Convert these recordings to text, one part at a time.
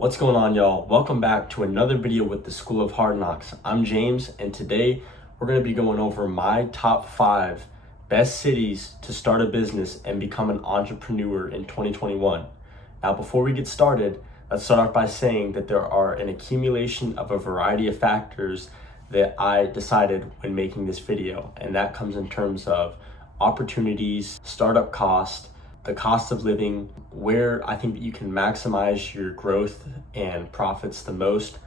What's going on, y'all? Welcome back to another video with the School of Hard Knocks. I'm James, and today we're going to be going over my top 5 best cities to start a business and become an entrepreneur in 2021. Now, before we get started, let's start off by saying that there are an accumulation of a variety of factors that I decided when making this video, and that comes in terms of opportunities, startup cost, the cost of living, where I think that you can maximize your growth and profits the most,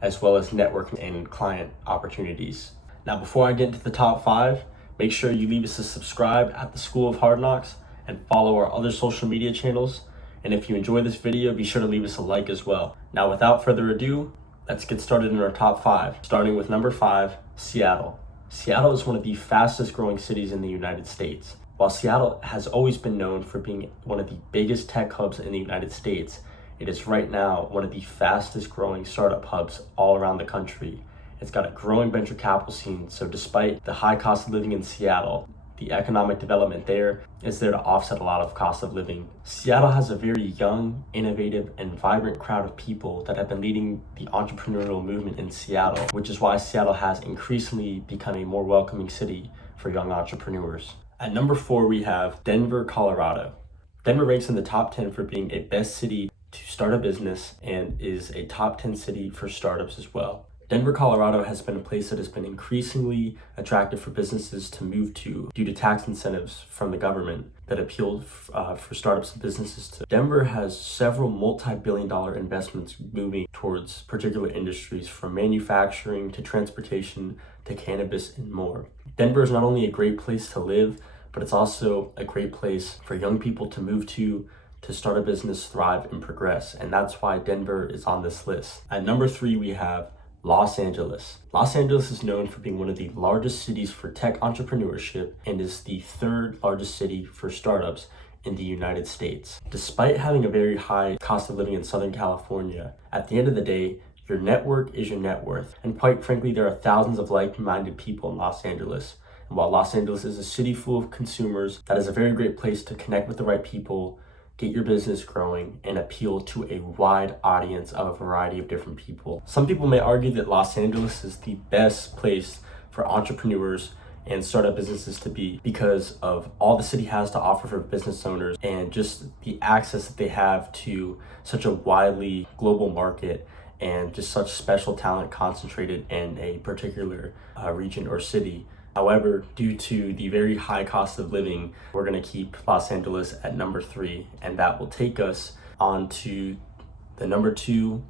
as well as networking and client opportunities. Now, before I get into the top 5, make sure you leave us a subscribe at the School of Hard Knocks and follow our other social media channels. And if you enjoy this video, be sure to leave us a like as well. Now, without further ado, let's get started in our top 5, starting with number 5, Seattle. Seattle is one of the fastest growing cities in the United States. While Seattle has always been known for being one of the biggest tech hubs in the United States, it is right now one of the fastest growing startup hubs all around the country. It's got a growing venture capital scene, so despite the high cost of living in Seattle, the economic development there is there to offset a lot of cost of living. Seattle has a very young, innovative, and vibrant crowd of people that have been leading the entrepreneurial movement in Seattle, which is why Seattle has increasingly become a more welcoming city for young entrepreneurs. At number 4, we have Denver, Colorado. Denver ranks in the top 10 for being a best city to start a business and is a top 10 city for startups as well. Denver, Colorado has been a place that has been increasingly attractive for businesses to move to due to tax incentives from the government that appealed for startups and businesses to. Denver has several multi-billion-dollar investments moving towards particular industries, from manufacturing to transportation to cannabis and more. Denver is not only a great place to live, but it's also a great place for young people to move to start a business, thrive, and progress. And that's why Denver is on this list. At number 3, we have Los Angeles. Los Angeles is known for being one of the largest cities for tech entrepreneurship and is the 3rd largest city for startups in the United States. Despite having a very high cost of living in Southern California, at the end of the day, your network is your net worth. And quite frankly, there are thousands of like-minded people in Los Angeles. And while Los Angeles is a city full of consumers, that is a very great place to connect with the right people, get your business growing, and appeal to a wide audience of a variety of different people. Some people may argue that Los Angeles is the best place for entrepreneurs and startup businesses to be because of all the city has to offer for business owners and just the access that they have to such a widely global market and just such special talent concentrated in a particular region or city. However, due to the very high cost of living, we're going to keep Los Angeles at number 3, and that will take us on to the number 2,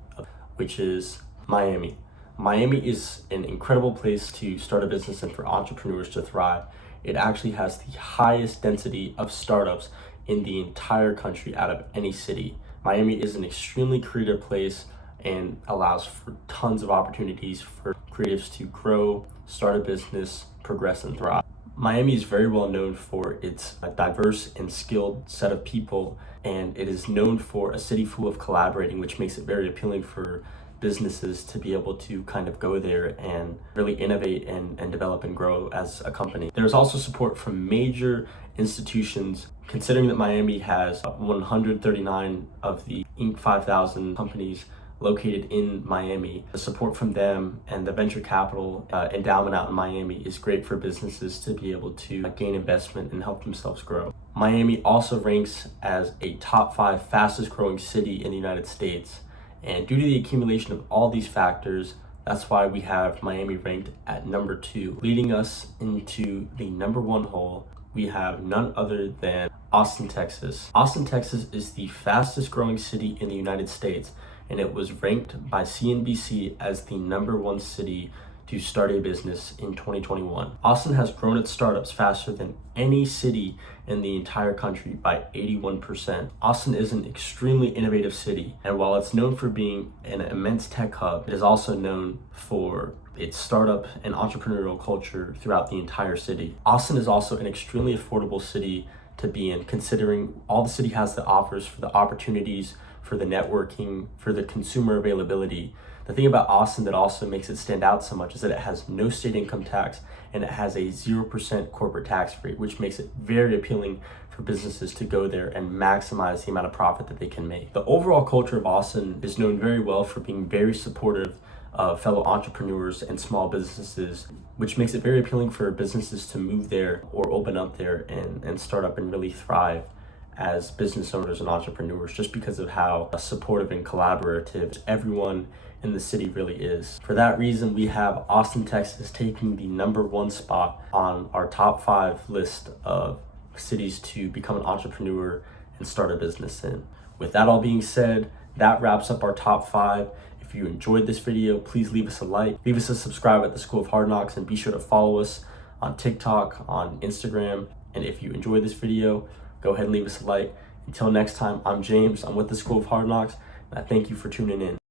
which is Miami. Miami is an incredible place to start a business and for entrepreneurs to thrive. It actually has the highest density of startups in the entire country out of any city. Miami is an extremely creative place and allows for tons of opportunities for creatives to grow, start a business, progress, and thrive. Miami is very well known for its diverse and skilled set of people, and it is known for a city full of collaborating, which makes it very appealing for businesses to be able to kind of go there and really innovate and develop and grow as a company. There's also support from major institutions, considering that Miami has 139 of the Inc. 5000 companies located in Miami. The support from them and the venture capital endowment out in Miami is great for businesses to be able to gain investment and help themselves grow. Miami also ranks as a top 5 fastest growing city in the United States. And due to the accumulation of all these factors, that's why we have Miami ranked at number 2. Leading us into the number 1 hole, we have none other than Austin, Texas. Austin, Texas is the fastest growing city in the United States, and it was ranked by CNBC as the number 1 city to start a business in 2021. Austin has grown its startups faster than any city in the entire country by 81%. Austin is an extremely innovative city, and while it's known for being an immense tech hub, it is also known for its startup and entrepreneurial culture throughout the entire city. Austin is also an extremely affordable city to be in, considering all the city has that offers for the opportunities for the networking, for the consumer availability. The thing about Austin that also makes it stand out so much is that it has no state income tax and it has a 0% corporate tax rate, which makes it very appealing for businesses to go there and maximize the amount of profit that they can make. The overall culture of Austin is known very well for being very supportive of fellow entrepreneurs and small businesses, which makes it very appealing for businesses to move there or open up there and start up and really thrive as business owners and entrepreneurs, just because of how supportive and collaborative everyone in the city really is. For that reason, we have Austin, Texas taking the #1 spot on our top 5 list of cities to become an entrepreneur and start a business in. With that all being said, that wraps up our top 5. If you enjoyed this video, please leave us a like, leave us a subscribe at the School of Hard Knocks, and be sure to follow us on TikTok, on Instagram. And if you enjoyed this video, go ahead and leave us a like. Until next time, I'm James, I'm with the School of Hard Knocks, and I thank you for tuning in.